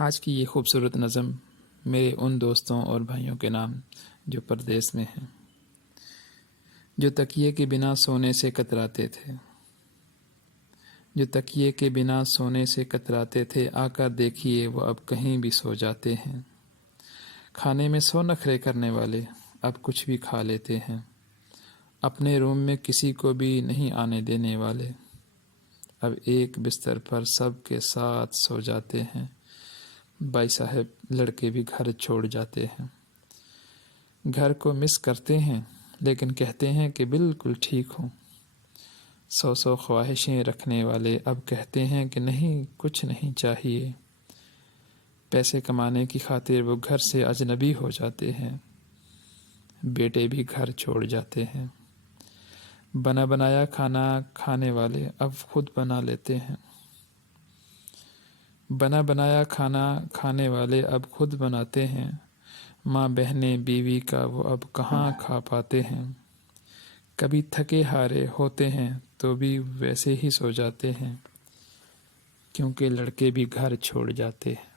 آج کی یہ خوبصورت نظم میرے ان دوستوں اور بھائیوں کے نام جو پردیس میں ہیں، جو تکیے کے بنا سونے سے کتراتے تھے، جو تکیے کے بنا سونے سے کتراتے تھے، آ کر دیکھیے وہ اب کہیں بھی سو جاتے ہیں۔ کھانے میں 100 نخرے کرنے والے اب کچھ بھی کھا لیتے ہیں۔ اپنے روم میں کسی کو بھی نہیں آنے دینے والے اب ایک بستر پر سب کے ساتھ سو جاتے ہیں۔ بھائی صاحب لڑکے بھی گھر چھوڑ جاتے ہیں۔ گھر کو مس کرتے ہیں لیکن کہتے ہیں کہ بالکل ٹھیک ہوں۔ 100 خواہشیں رکھنے والے اب کہتے ہیں کہ نہیں، کچھ نہیں چاہیے۔ پیسے کمانے کی خاطر وہ گھر سے اجنبی ہو جاتے ہیں۔ بیٹے بھی گھر چھوڑ جاتے ہیں۔ بنا بنایا کھانا کھانے والے اب خود بنا لیتے ہیں۔ بنا بنایا کھانا کھانے والے اب خود بناتے ہیں۔ ماں بہنیں بیوی کا وہ اب کہاں کھا پاتے ہیں۔ کبھی تھکے ہارے ہوتے ہیں تو بھی ویسے ہی سو جاتے ہیں، کیونکہ لڑکے بھی گھر چھوڑ جاتے ہیں۔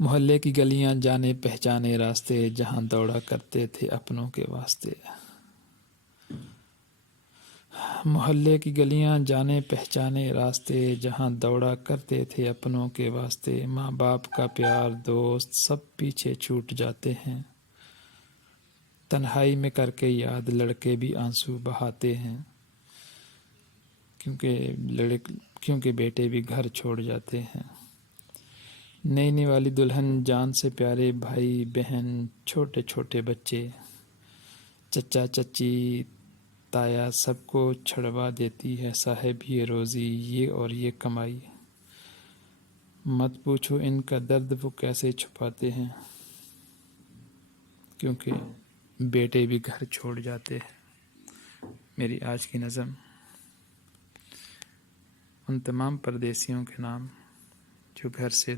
محلے کی گلیاں جانے پہچانے راستے جہاں دوڑا کرتے تھے اپنوں کے واسطے۔ محلے کی گلیاں جانے پہچانے راستے جہاں دوڑا کرتے تھے اپنوں کے واسطے، ماں باپ کا پیار دوست سب پیچھے چھوٹ جاتے ہیں۔ تنہائی میں کر کے یاد لڑکے بھی آنسو بہاتے ہیں، کیونکہ بیٹے بھی گھر چھوڑ جاتے ہیں۔ نئی والی دلہن جان سے پیارے بھائی بہن چھوٹے چھوٹے بچے، چچا چچی تایا سب کو چھڑوا دیتی ہے صاحب یہ روزی یہ اور یہ کمائی۔ مت پوچھو ان کا درد وہ کیسے چھپاتے ہیں، کیونکہ بیٹے بھی گھر چھوڑ جاتے ہیں۔ میری آج کی نظم ان تمام پردیسیوں کے نام جو گھر سے